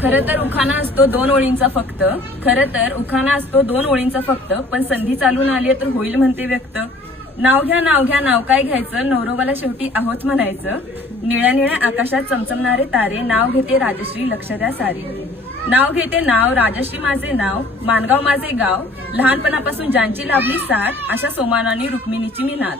खरं तर उखाणा असतो 2 ओळींचा फक्त. खरं तर उखाणा असतो 2 ओळींचा फक्त. पण संधी चालून आली तर होईल म्हणते व्यक्त. नाव घ्या नाव घ्या नाव काय घ्यायचं, नवरोबाला शेवटी आहोत म्हणायचं. निळ्या निळ्या आकाशात चमचमणारे तारे, नाव घेते राजश्री लक्ष द्या सारे. नाव घेते नाव राजश्री माझे नाव, मानगाव माझे गाव. लहानपणापासून ज्यांची लाभली साथ, अशा सोमानानी रुक्मिणीची मी नात.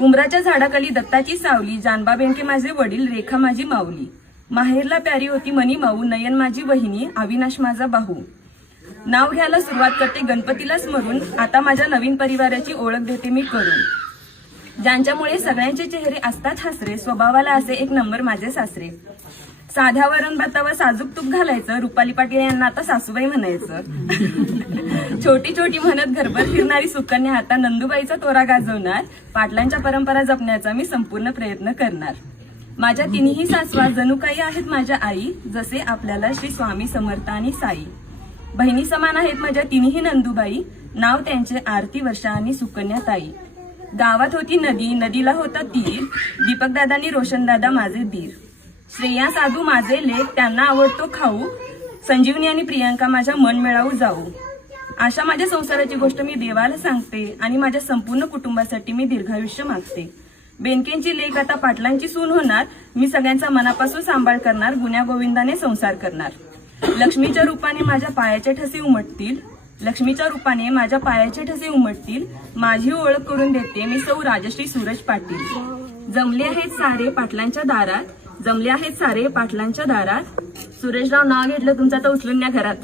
उमराच्या झाडाखाली दत्ताची सावली, जानबा बेंके माझे वडील, रेखा माझी माऊली. माहेरला प्यारी होती मनी माऊ, नयन माझी वहिनी, अविनाश माझा बाहू. नाव घ्यायला सुरुवात करते गणपतीला स्मरून, आता माझ्या नवीन परिवाराची ओळख देते मी करून. ज्यांच्यामुळे सगळ्यांचे चेहरे असतात हसरे, स्वभावाला असे एक नंबर माझे सासरे. साध्या वरण भातावर साजूक तूप घालायचं, रुपाली पाटील यांना आता सासूबाई म्हणायचं. छोटी छोटी म्हणत घरभर फिरणारी सुकन्या आता नंदुबाईचा तोरा गाजवणार. पाटलांच्या परंपरा जपण्याचा मी संपूर्ण प्रयत्न करणार. माझ्या तिन्ही सासवा जणू काही आहेत माझ्या आई, जसे आपल्याला श्री स्वामी समर्थ आणि साई. बहिणी समान आहेत माझ्या तिन्ही नंदुबाई, नाव त्यांचे आरती वर्षा आणि सुकन्या ताई. गावात होती नदी, नदीला होता तीर, दीपकदादांनी रोशनदादा माझे दीर. श्रेया साधू माझे लेख, त्यांना आवडतो खाऊ. संजीवनी आणि प्रियांका माझ्या मन मिळावू जाऊ. अशा माझ्या संसाराची गोष्ट मी देवाला सांगते आणि माझ्या संपूर्ण कुटुंबासाठी मी दीर्घायुष्य मागते. बेनकेंची लेख आता पाटलांची सून होणार, मी सगळ्यांचा मनापासून सांभाळ करणार, गुण्या गोविंदाने संसार करणार. लक्ष्मीच्या रूपाने माझ्या पायाचे ठसे उमटतील, लक्ष्मीच्या रूपाने माझ्या पायाचे ठसे उमटतील. माझी ओळख करून देते मी सौ राजश्री सूरज पाटील. जमले आहेत सारे पाटलांच्या दारात, जमले आहेत सारे पाटलांच्या दारात. सुरेशराव नाव घेतलं तुमचं तर उचलून न्या घरात.